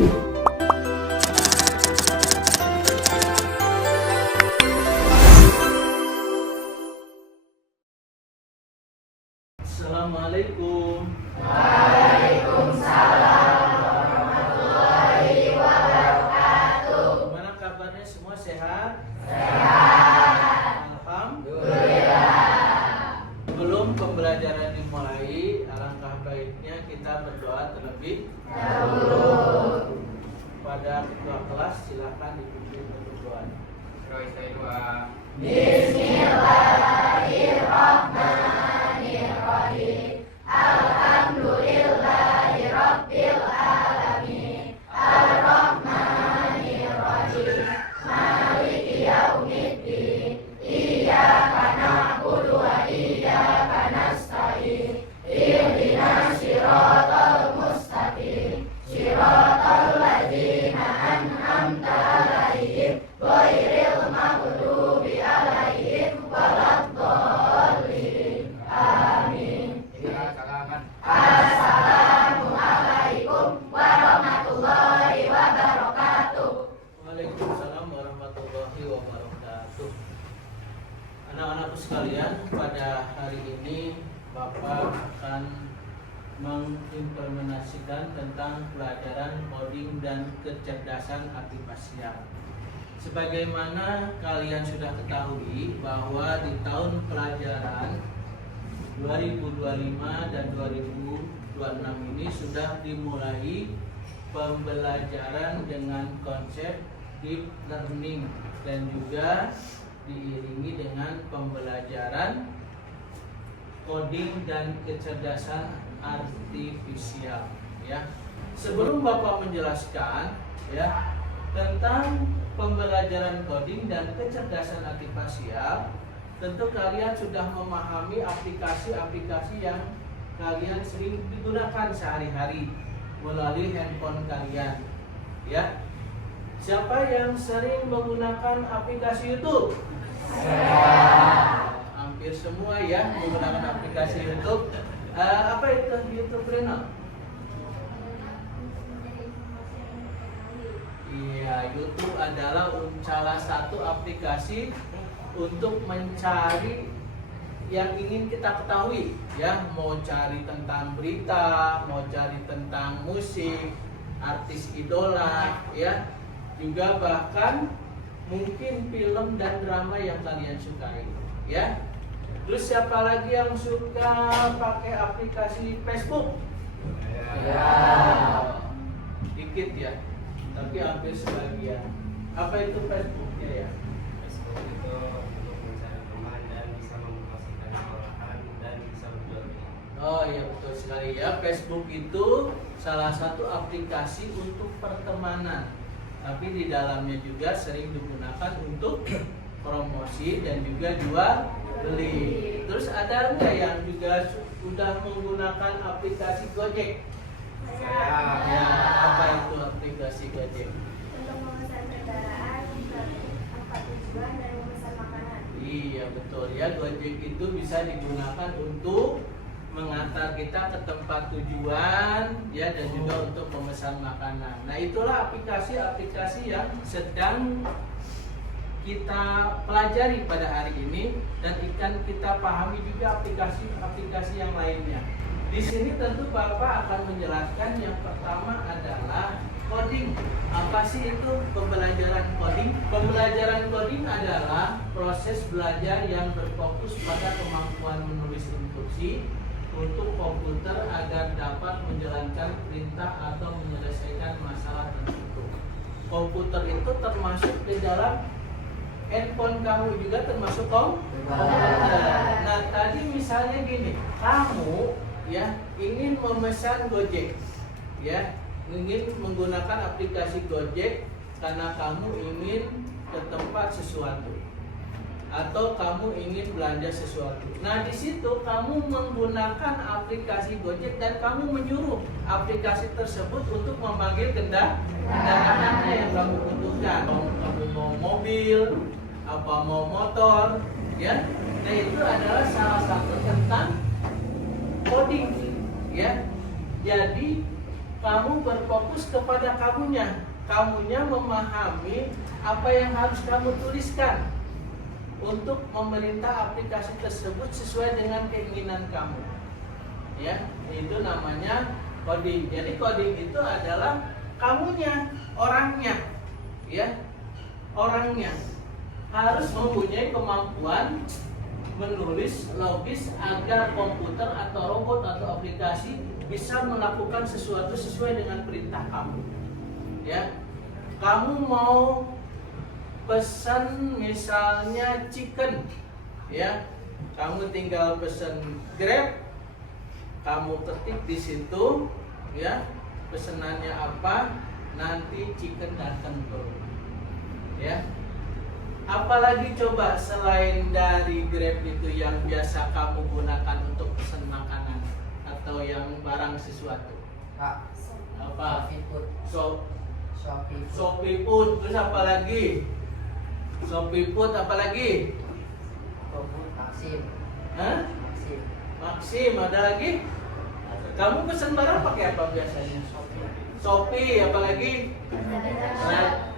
Assalamualaikum. Waalaikumsalam warahmatullahi wabarakatuh. Gimana kabarnya semua, sehat? Sehat. Alhamdulillah. Sebelum pembelajaran dimulai, alangkah baiknya kita berdoa terlebih dahulu. Pada ketua kelas silakan dipimpin berdoa. Bismillahirrahmanirrahim. Alhamdulillahirabbil alamin. Arrahmanirrahim. Maliki yaumiddin. Iyyaka na'budu wa iyyaka nasta'in. Ihdinas siratal mustaqim. Siratal ladzina an'amta 'alaihim ghairil maghdubi 'alaihim waladdallin. Amin. Assalamualaikum warahmatullahi wabarakatuh. Waalaikumsalam warahmatullahi wabarakatuh. Anak-anakku sekalian, pada hari ini Bapak akan mengimplementasikan tentang pelajaran coding dan kecerdasan artifisial. Sebagaimana kalian sudah ketahui bahwa di tahun pelajaran 2025 dan 2026 ini sudah dimulai pembelajaran dengan konsep deep learning dan juga diiringi dengan pembelajaran coding dan kecerdasan artifisial, ya. Sebelum Bapak menjelaskan ya tentang pembelajaran coding dan kecerdasan artifisial, tentu kalian sudah memahami aplikasi-aplikasi yang kalian sering digunakan sehari-hari melalui handphone kalian, ya. Siapa yang sering menggunakan aplikasi YouTube? Hampir semua ya menggunakan aplikasi YouTube. Apa itu YouTube, Reno? Iya, YouTube adalah salah satu aplikasi untuk mencari yang ingin kita ketahui, ya. Mau cari tentang berita, mau cari tentang musik, artis idola, ya. Juga bahkan mungkin film dan drama yang kalian sukai, ya. Terus siapa lagi yang suka pakai aplikasi Facebook? Ya, dikit ya, tapi hampir sebagian. Apa itu Facebooknya ya? Facebook itu untuk mencari teman dan bisa mempromosikan sekolahan dan bisa berjual beli. Oh iya, betul sekali ya. Facebook itu salah satu aplikasi untuk pertemanan, tapi di dalamnya juga sering digunakan untuk promosi dan juga jual beli. Terus ada nggak yang juga sudah menggunakan aplikasi Gojek? Ya, apa itu aplikasi Gojek? Untuk memesan kendaraan, tempat tujuan dan memesan makanan. Iya betul ya, Gojek itu bisa digunakan untuk mengantar kita ke tempat tujuan, ya, dan juga untuk memesan makanan. Nah, itulah aplikasi-aplikasi yang sedang kita pelajari pada hari ini dan akan kita pahami juga aplikasi-aplikasi yang lainnya. Di sini tentu Bapak akan menjelaskan yang pertama adalah coding. Apa sih itu pembelajaran coding? Pembelajaran coding adalah proses belajar yang berfokus pada kemampuan menulis instruksi untuk komputer agar dapat menjalankan perintah atau menyelesaikan masalah tertentu. Komputer itu termasuk di dalam handphone kamu juga termasuk komputer. Nah, tadi misalnya gini, kamu ya ingin memesan Gojek, ya, ingin menggunakan aplikasi Gojek karena kamu ingin ke tempat sesuatu atau kamu ingin belanja sesuatu. Nah, di situ kamu menggunakan aplikasi Gojek dan kamu menyuruh aplikasi tersebut untuk memanggil kendaraannya yang kamu butuhkan. Kamu mau mobil, apa mau motor, ya. Nah, itu adalah salah satu tentang coding, ya. Jadi kamu berfokus kepada kamunya. Kamunya memahami apa yang harus kamu tuliskan untuk memerintah aplikasi tersebut sesuai dengan keinginan kamu. Ya, itu namanya coding. Jadi coding itu adalah kamunya, orangnya. Ya, orangnya harus mempunyai kemampuan menulis logis agar komputer atau robot atau aplikasi bisa melakukan sesuatu sesuai dengan perintah kamu. Ya, kamu mau pesan misalnya chicken, ya, kamu tinggal pesan Grab, kamu ketik di situ, ya, pesanannya apa, nanti chicken datang ke, ya. Apalagi coba selain dari Grab itu yang biasa kamu gunakan untuk pesan makanan atau yang barang sesuatu? Kak, Apa? Shopee Food. Shopee Food. Terus apa lagi? Shopee Food apa lagi? GoFood, Maxim. Hah? Maxim. Maxim, ada lagi? Kamu pesan barang pakai apa biasanya? Shopee, apa lagi?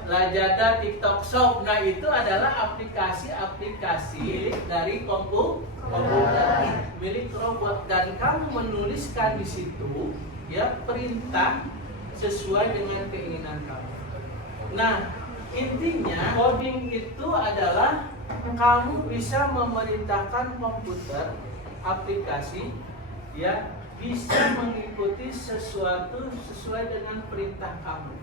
Lazada, TikTok Shop. Nah, itu adalah aplikasi-aplikasi dari komputer milik robot, dan kamu menuliskan di situ, ya, perintah sesuai dengan keinginan kamu. Nah, intinya coding itu adalah kamu bisa memerintahkan komputer, aplikasi, ya, bisa mengikuti sesuatu sesuai dengan perintah kamu.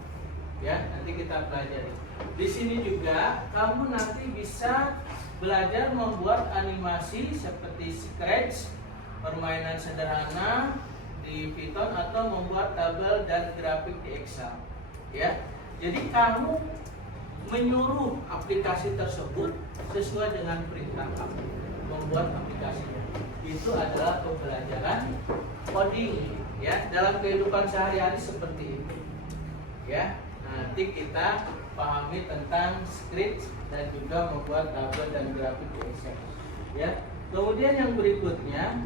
Ya, nanti kita pelajari. Di sini juga kamu nanti bisa belajar membuat animasi seperti Scratch, permainan sederhana di Python, atau membuat tabel dan grafik di Excel. Ya, jadi kamu menyuruh aplikasi tersebut sesuai dengan perintah kamu membuat aplikasinya. Itu adalah pembelajaran coding, ya, dalam kehidupan sehari-hari seperti itu. Ya, nanti kita pahami tentang script dan juga membuat tabel dan grafik di Excel. Ya, kemudian yang berikutnya,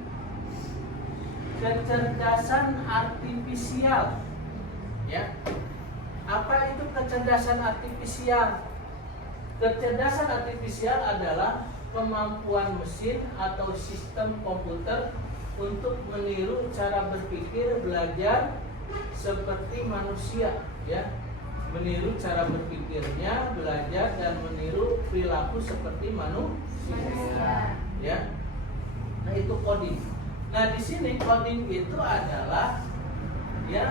kecerdasan artifisial. Ya, apa itu kecerdasan artifisial? Kecerdasan artifisial adalah kemampuan mesin atau sistem komputer untuk meniru cara berpikir, belajar seperti manusia, ya, meniru cara berpikirnya, belajar dan meniru perilaku seperti manusia, ya. Nah, itu coding. Nah, di sini coding itu adalah, ya,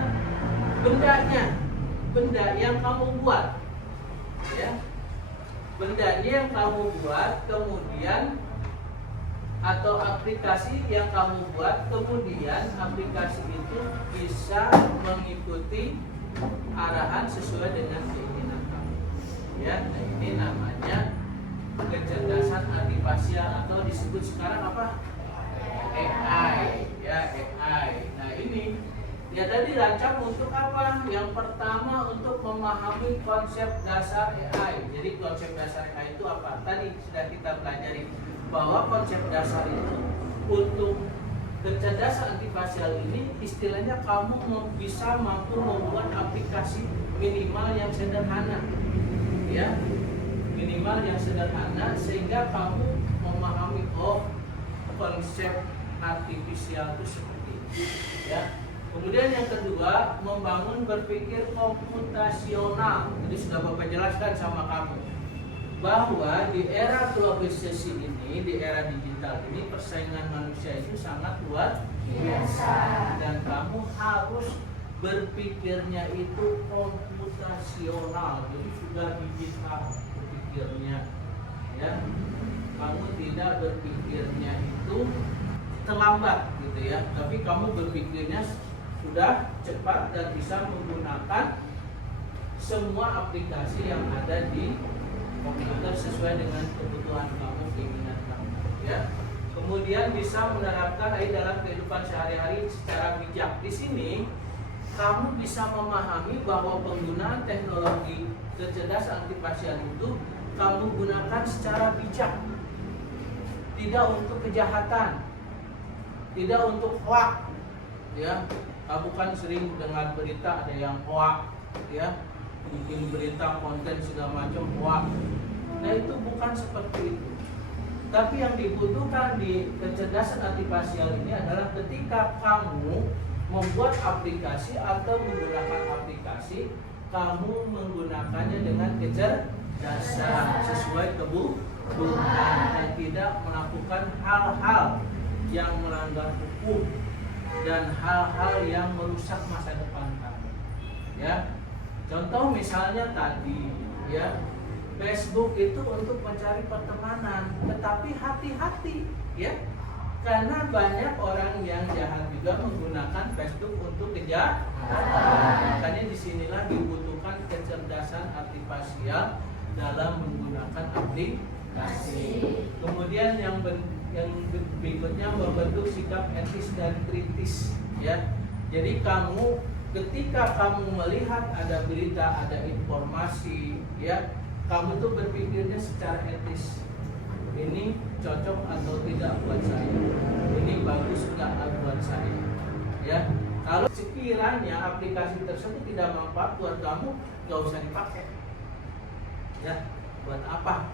benda yang kamu buat, ya, bendanya yang kamu buat, kemudian atau aplikasi yang kamu buat, kemudian aplikasi itu bisa mengikuti arahan sesuai dengan keinginan kamu. Ya, nah, ini namanya kecerdasan artifisial atau disebut sekarang apa? AI, ya, AI. Nah, ini ya tadi dirancang untuk apa? Yang pertama untuk memahami konsep dasar AI. Jadi konsep dasar AI itu apa? Tadi sudah kita pelajari bahwa konsep dasar itu untuk kecerdasan artifisial ini istilahnya kamu bisa mampu membuat aplikasi minimal yang sederhana, ya, minimal yang sederhana sehingga kamu memahami, oh, konsep artifisial itu seperti itu, ya. Kemudian yang kedua, membangun berpikir komputasional. Jadi sudah Bapak jelaskan sama kamu bahwa di era globalisasi ini, di era digital ini, persaingan manusia itu sangat luar biasa, dan kamu harus berpikirnya itu komputasional. Jadi sudah digital berpikirnya, ya. Kamu tidak berpikirnya itu terlambat gitu, ya, tapi kamu berpikirnya sudah cepat dan bisa menggunakan semua aplikasi yang ada di komputer sesuai dengan kebutuhan kamu, keinginan kamu, ya. Kemudian bisa menerapkan dalam kehidupan sehari-hari secara bijak. Di sini kamu bisa memahami bahwa penggunaan teknologi kecerdasan artifisial itu kamu gunakan secara bijak, tidak untuk kejahatan, tidak untuk hoax, ya, Kamu kan sering dengar berita ada yang hoax, ya, bikin berita konten segala macam hoax. Nah itu bukan seperti itu. Tapi yang dibutuhkan di kecerdasan artifisial ini adalah ketika kamu membuat aplikasi atau menggunakan aplikasi, kamu menggunakannya dengan kecerdasan sesuai kebutuhan dan tidak melakukan hal-hal yang melanggar hukum dan hal-hal yang merusak masa depan kamu. Ya, contoh misalnya tadi, ya, Facebook itu untuk mencari pertemanan, tetapi hati-hati, ya, karena banyak orang yang jahat juga menggunakan Facebook untuk kejahatan. Makanya disinilah dibutuhkan kecerdasan artifisial dalam menggunakan aplikasi. Kemudian yang berikutnya membentuk sikap etis dan kritis, ya. Jadi ketika kamu melihat ada berita, ada informasi, ya, kamu tuh berpikirnya secara etis. Ini cocok atau tidak buat saya? Ini bagus nggak buat saya? Ya, kalau sekiranya aplikasi tersebut tidak manfaat buat kamu, nggak usah dipakai. Ya, buat apa?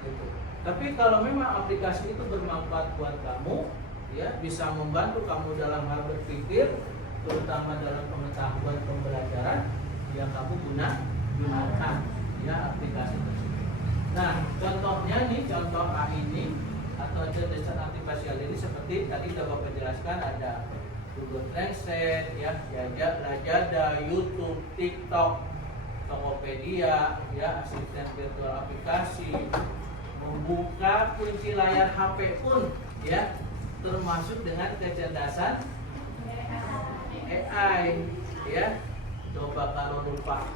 Gitu. Tapi kalau memang aplikasi itu bermanfaat buat kamu, ya, bisa membantu kamu dalam hal berpikir, terutama dalam pengetahuan pembelajaran, yang kamu gunakan, ya, aplikasi tersebut. Nah, contohnya nih, contoh A ini atau kecerdasan artifisial ini seperti tadi sudah Bapak jelaskan, ada Google Translate, ya, Lazada, YouTube, TikTok, Tokopedia, ya, asisten virtual aplikasi, membuka kunci layar HP pun, ya, termasuk dengan kecerdasan AI, ya. Coba kalau lupa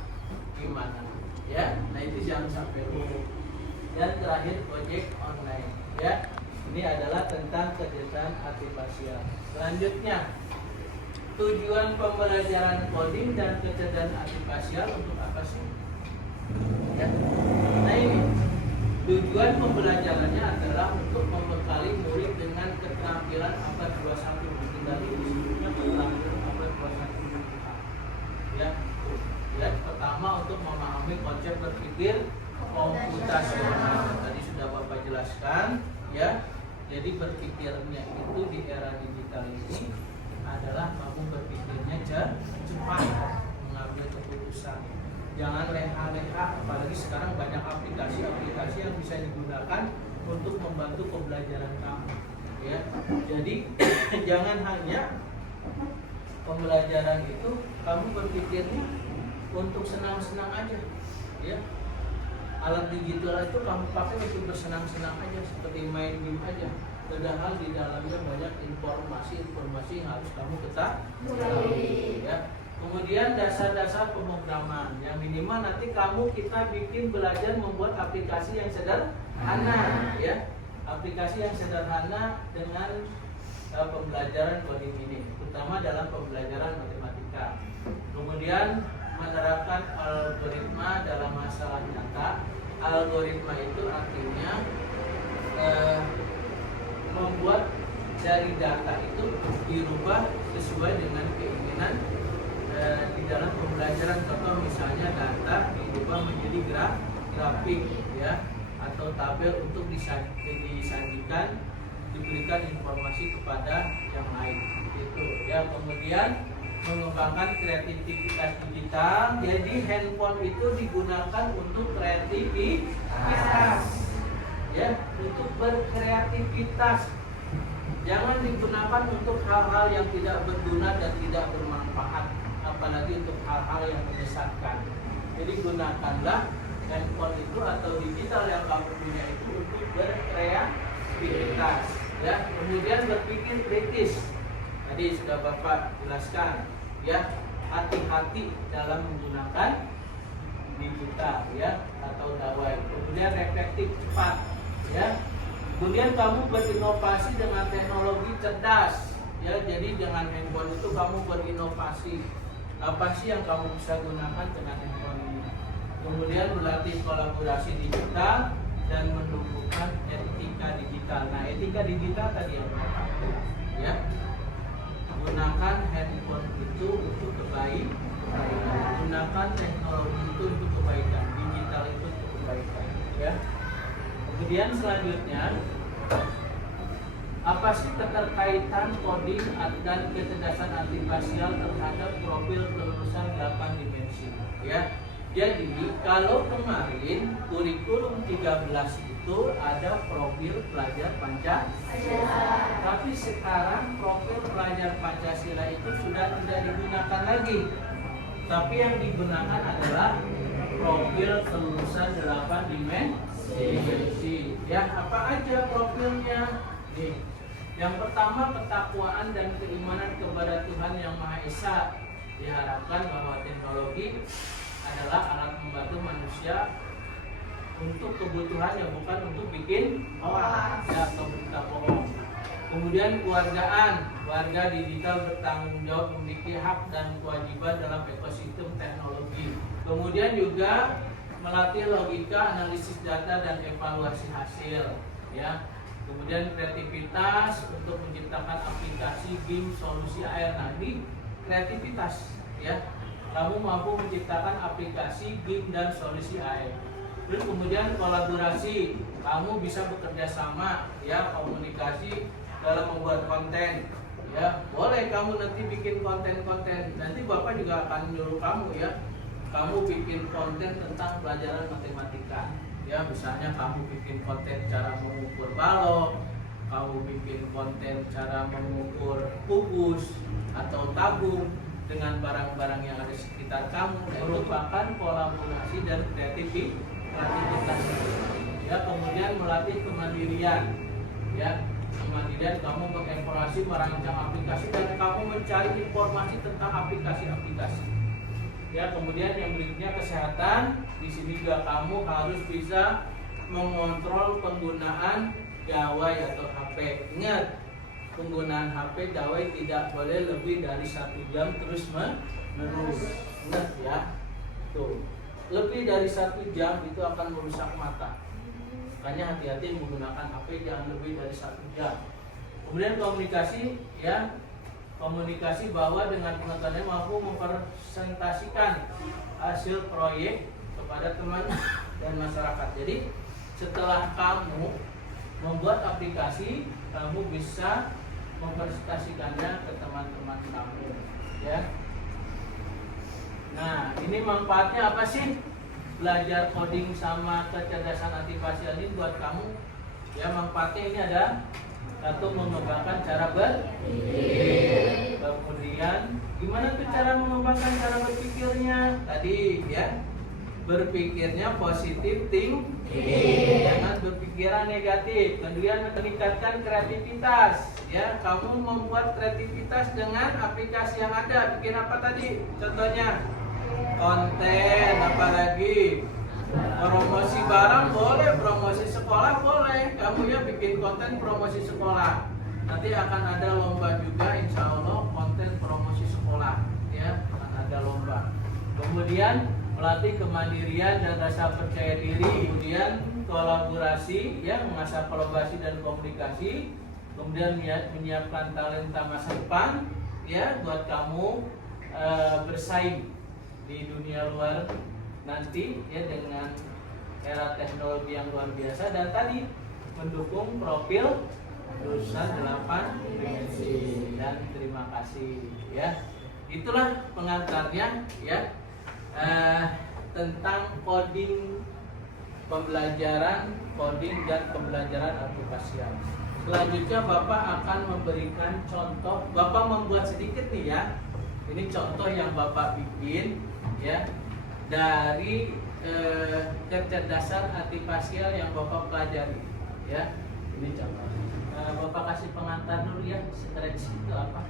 gimana, ya. Nah itu jangan sampai lupa. Dan terakhir ojek online, ya. Ini adalah tentang kecerdasan artifisial. Selanjutnya, tujuan pembelajaran coding dan kecerdasan artifisial untuk apa sih? Ya. Nah ini tujuan pembelajarannya adalah untuk membekali murid dengan keterampilan abad 21. Tinggal ini disebutnya keterampilan abad 21. Ya. Ya, pertama untuk memahami konsep berpikir komputasional. Tadi sudah Bapak jelaskan, ya. Jadi berpikirnya itu di era digital ini adalah kamu berpikirnya cepat, mengambil keputusan. Jangan leha-leha, apalagi sekarang banyak aplikasi-aplikasi yang bisa digunakan untuk membantu pembelajaran kamu, ya. Jadi jangan hanya pembelajaran itu kamu berpikirnya untuk senang-senang aja, ya. Alat digital itu kamu pakai untuk bersenang-senang aja, seperti main game aja. Padahal di dalamnya banyak informasi yang harus kamu ketahui, ya. Kemudian dasar-dasar pemrograman, yang minimal nanti kita bikin belajar membuat aplikasi yang sederhana, ya. Aplikasi yang sederhana dengan pembelajaran coding ini, terutama dalam pembelajaran matematika. Kemudian menerapkan algoritma dalam masalah nyata. Algoritma itu artinya membuat dari data itu dirubah sesuai dengan keinginan di dalam pembelajaran. Contoh misalnya data dirubah menjadi grafik, ya, atau tabel untuk disajikan, diberikan informasi kepada yang lain, gitu, ya. Kemudian mengembangkan kreativitas digital. Jadi handphone itu digunakan untuk kreativitas, ya, untuk berkreativitas. Jangan digunakan untuk hal-hal yang tidak berguna dan tidak bermanfaat, apalagi untuk hal-hal yang menyesatkan. Jadi gunakanlah handphone itu atau digital yang kamu punya itu untuk berkreativitas, ya. Kemudian berpikir kritis. Tadi sudah Bapak jelaskan, ya, hati-hati dalam menggunakan digital, ya, atau dawai. Kemudian reflektif cepat, ya. Kemudian kamu berinovasi dengan teknologi cerdas, ya. Jadi dengan handphone itu kamu berinovasi. Apa sih yang kamu bisa gunakan dengan handphone ini? Kemudian berlatih kolaborasi digital dan menumbuhkan etika digital. Nah, etika digital tadi yang Bapak, ya. Gunakan handphone itu untuk kebaikan. Gunakan teknologi itu untuk kebaikan. Digital itu untuk kebaikan. Ya. Kemudian selanjutnya, apa sih keterkaitan coding dan kecerdasan artifisial terhadap profil kelulusan 8 dimensi? Ya. Jadi kalau kemarin kurikulum 13 itu ada profil pelajar Pancasila, tapi sekarang profil pelajar Pancasila itu sudah tidak digunakan lagi, tapi yang digunakan adalah profil kelulusan 8 dimensi. Ya, apa aja profilnya? Nih, yang pertama ketakwaan dan keimanan kepada Tuhan Yang Maha Esa. Diharapkan bahwa teknologi adalah alat membantu manusia untuk kebutuhannya, bukan untuk bikin hoax atau berita bohong. Kemudian kewargaan, warga digital bertanggung jawab, memiliki hak dan kewajiban dalam ekosistem teknologi. Kemudian juga melatih logika, analisis data dan evaluasi hasil. Ya. Kemudian kreativitas untuk menciptakan aplikasi, game, solusi air. Nah, ini kreativitas, ya. Kamu mampu menciptakan aplikasi, game, dan solusi air. Terus kemudian kolaborasi, kamu bisa bekerja sama, ya, komunikasi dalam membuat konten, ya. Boleh kamu nanti bikin konten-konten, nanti Bapak juga akan menyuruh kamu, ya, kamu bikin konten tentang pelajaran matematika, ya. Misalnya kamu bikin konten cara mengukur balok, kamu bikin konten cara mengukur kubus atau tabung dengan barang-barang yang ada di sekitar kamu, merupakan kolaborasi dan kreativitas. Ya, kemudian melatih kemandirian, ya, kemandirian kamu mengevaluasi, merancang aplikasi dan kamu mencari informasi tentang aplikasi-aplikasi. Ya, kemudian yang berikutnya kesehatan. Di sini juga kamu harus bisa mengontrol penggunaan gawai atau HP. Ingat, penggunaan HP gawai tidak boleh lebih dari 1 jam terus menerus. Ingat, ya. Tuh, lebih dari 1 jam itu akan merusak mata. Makanya hati-hati menggunakan HP, jangan lebih dari 1 jam. Kemudian komunikasi, ya. Komunikasi bahwa dengan pengetahuannya mampu mempresentasikan hasil proyek kepada teman dan masyarakat. Jadi setelah kamu membuat aplikasi, kamu bisa mempresentasikannya ke teman-teman kamu, ya. Nah, ini manfaatnya apa sih? Belajar coding sama kecerdasan artifisial ini buat kamu, ya. Manfaatnya ini ada: satu, mengembangkan cara berpikir. Kemudian gimana tuh cara mengembangkan cara berpikirnya? Tadi, ya, berpikirnya positif thinking, jangan berpikiran negatif. Kemudian meningkatkan kreativitas, ya. Kamu membuat kreativitas dengan aplikasi yang ada. Bikin apa tadi? Contohnya konten, apalagi promosi barang boleh, promosi sekolah boleh. Kamu ya bikin konten promosi sekolah. Nanti akan ada lomba juga, insya Allah, konten promosi sekolah, ya, akan ada lomba. Kemudian melatih kemandirian dan rasa percaya diri. Kemudian kolaborasi, ya, mengasah kolaborasi dan komunikasi. Kemudian menyiapkan talenta masa depan, ya, buat kamu bersaing di dunia luar nanti, ya, dengan era teknologi yang luar biasa. Dan tadi mendukung profil lulusan 8 dimensi. Dan terima kasih, ya. Itulah pengantarnya, ya, tentang coding, pembelajaran coding dan pembelajaran aplikasian. Selanjutnya Bapak akan memberikan contoh. Bapak membuat sedikit nih, ya. Ini contoh yang Bapak bikin, ya, dari kecerdasan artifisial yang Bapak pelajari, ya. Ini contoh. Bapak kasih pengantar dulu, ya, stretch itu apa?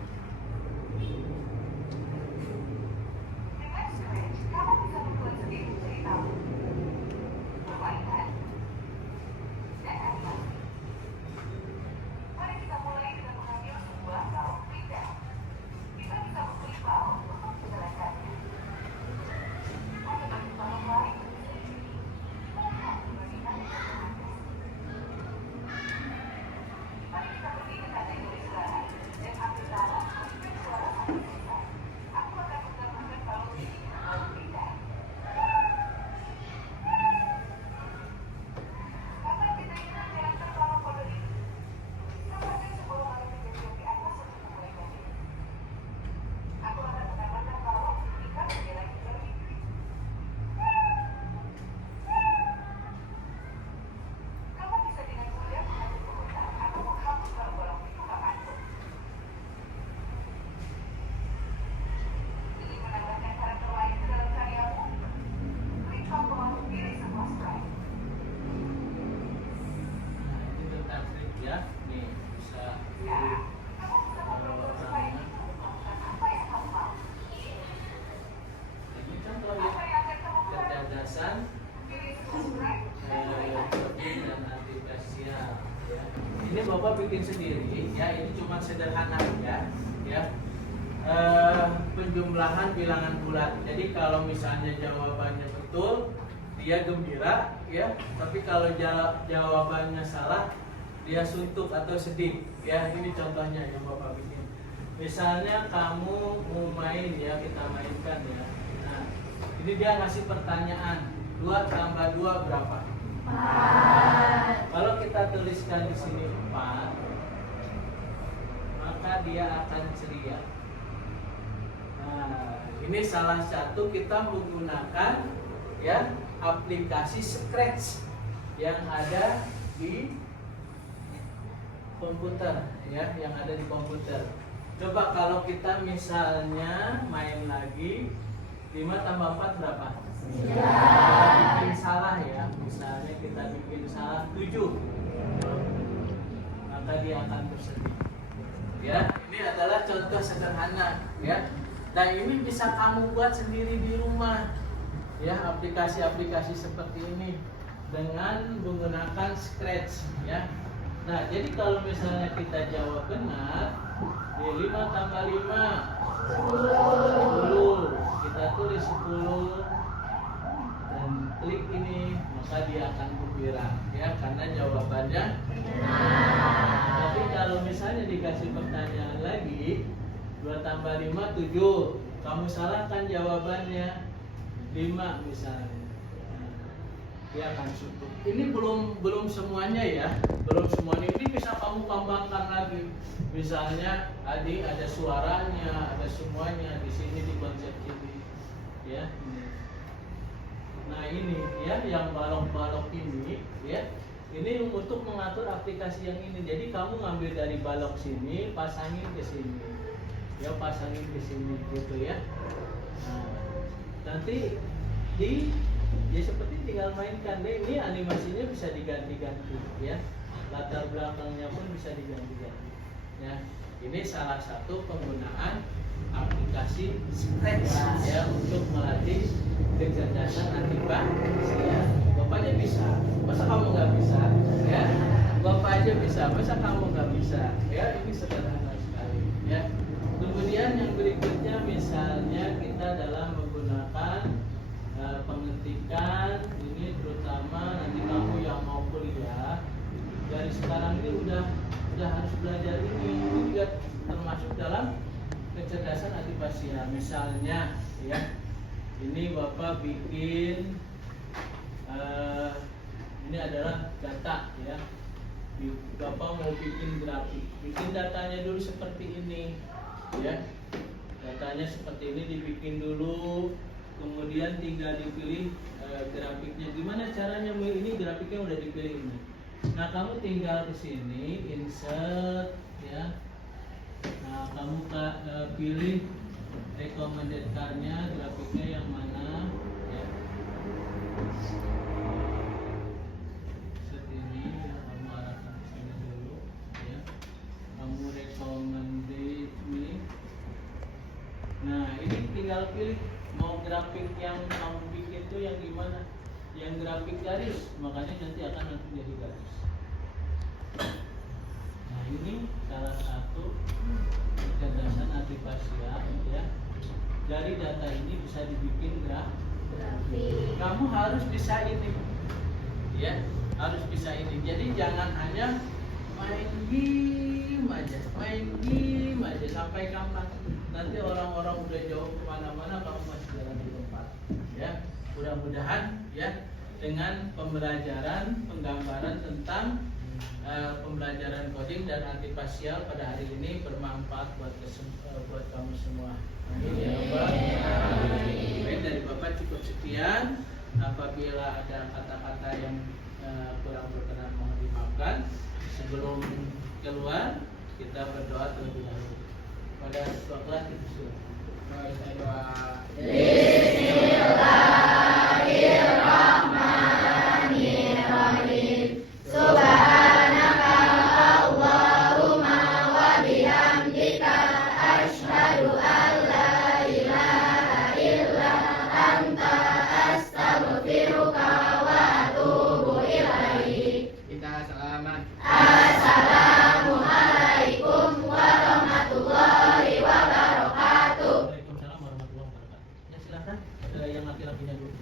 coba bikin sendiri ya, ini cuma sederhana ya. Penjumlahan bilangan bulat. Jadi kalau misalnya jawabannya betul, dia gembira ya, tapi kalau jawabannya salah, dia suntuk atau sedih ya. Ini contohnya yang Bapak bikin. Misalnya kamu mau main ya, kita mainkan ya. Nah, ini dia ngasih pertanyaan, 2 tambah 2 berapa? 4. Kalau kita tuliskan di sini 4, maka dia akan ceria. Nah, ini salah satu kita menggunakan ya aplikasi Scratch yang ada di komputer ya, yang ada di komputer. Coba kalau kita misalnya main lagi, 5 tambah 4 berapa? 9. Kita bikin salah ya, misalnya kita bikin salah 7, maka dia akan bersedih. Ya, ini adalah contoh sederhana ya. Nah, ini bisa kamu buat sendiri di rumah ya, aplikasi-aplikasi seperti ini dengan menggunakan Scratch ya. Nah, jadi kalau misalnya kita jawab benar, 5 tambah 5 10, kita tulis 10 dan klik ini, maka dia akan gembira ya, karena jawabannya benar. Tapi kalau misalnya dikasih pertanyaan lagi, 2 tambah 5 7, kamu salahkan jawabannya 5 misalnya, dia akan suntuk. Ini belum semuanya ya, belum semuanya. Ini bisa kamu kembangkan lagi. Misalnya tadi ada suaranya, ada semuanya di sini di konsep ini ya. Nah, ini ya yang balok-balok ini ya. Ini untuk mengatur aplikasi yang ini. Jadi kamu ngambil dari balok sini, pasangin ke sini. Ya, pasangin ke sini gitu ya. Nah, nanti ya seperti tinggal mainkan deh. Ini animasinya bisa diganti-ganti ya. Latar belakangnya pun bisa diganti-ganti. Ya, ini salah satu penggunaan aplikasi Scratch ya untuk melatih kecerdasan antibody ya. Bapaknya bisa, masa kamu nggak bisa? Ya, Bapak aja bisa, masa kamu nggak bisa? Ya, ini sederhana sekali ya. Kemudian yang berikutnya misalnya kita dalam menggunakan pengetikan ini, terutama nanti kamu yang mau kuliah dari sekarang ini udah harus belajar ini juga termasuk dalam kecerdasan antipasial. Misalnya ya, ini Bapak bikin ini adalah data ya. Bapak mau bikin grafik, bikin datanya dulu seperti ini ya. Datanya seperti ini dibikin dulu, kemudian tinggal dipilih grafiknya. Gimana caranya? Ini grafiknya udah dipilih ini. Nah, kamu tinggal ke sini, insert ya. Nah, kamu pilih recommended car-nya, grafiknya yang mana ya. Set ini ya, kamu arahkan ke sini dulu ya. Kamu recommended ini. Nah, ini tinggal pilih mau grafik yang kamu bikin tuh yang gimana. Yang grafik garis, makanya nanti akan jadi garis. Nah, ini salah satu kecerdasan antipasial ya. Dari data ini bisa dibikin grafik. Kamu harus bisa ini ya, harus bisa ini. Jadi jangan hanya main game aja sampai kapan? Nanti orang-orang udah jauh kemana-mana, kamu masih jalan di tempat ya. Mudah-mudahan ya, dengan pembelajaran penggambaran tentang pembelajaran coding dan antipasial pada hari ini bermanfaat buat kamu semua. Amin ya Rabbal alamin. Baik, dari Bapak cukup sekian. Apabila ada kata-kata yang kurang berkenan mohon dimaafkan. Sebelum keluar kita berdoa terlebih dahulu. Pada ketua kelas itu Bismillahirrahmanirrahim. Subhanaka Allahumma wa bihamdika asyhadu an la ilaha illa anta astaghfiruka wa atubu ilaik. Kita selamat. Assalamualaikum yang laki-lakinya dulu.